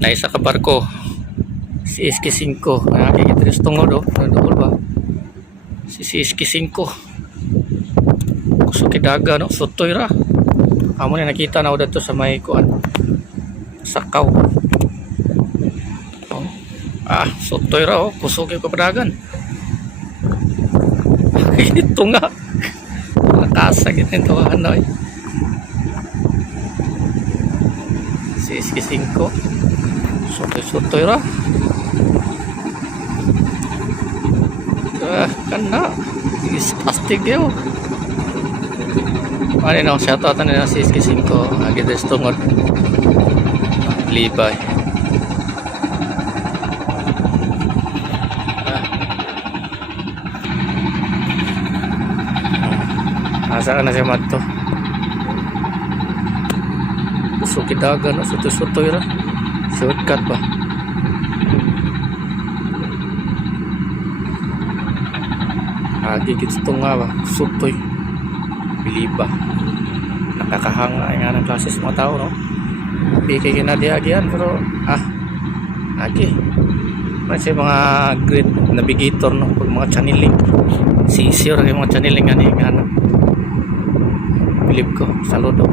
na isa ka barko si SK5 nakikitris tungod nadukol ba si SK5 kusog kidaga no sutoy ra amo na nakita na dito sa may kuan sakaw sutoy ra kusog yung kapadagan ito nga nakasag ito ano si SK5 sutoy ra kana is plastic yun ano na shoutout na nila si SK5 agad tungod libay asa ka na siya madto kusog kidaga no sutoy ra shortcut ba gigit ito nga ba sutoy biliba nakakahanga nga ng klase sa mga tao no pikay kinadiagyan pero agi kasi mga great navigator no pag mga channeling sisir yung mga channeling nga bilib ko saludo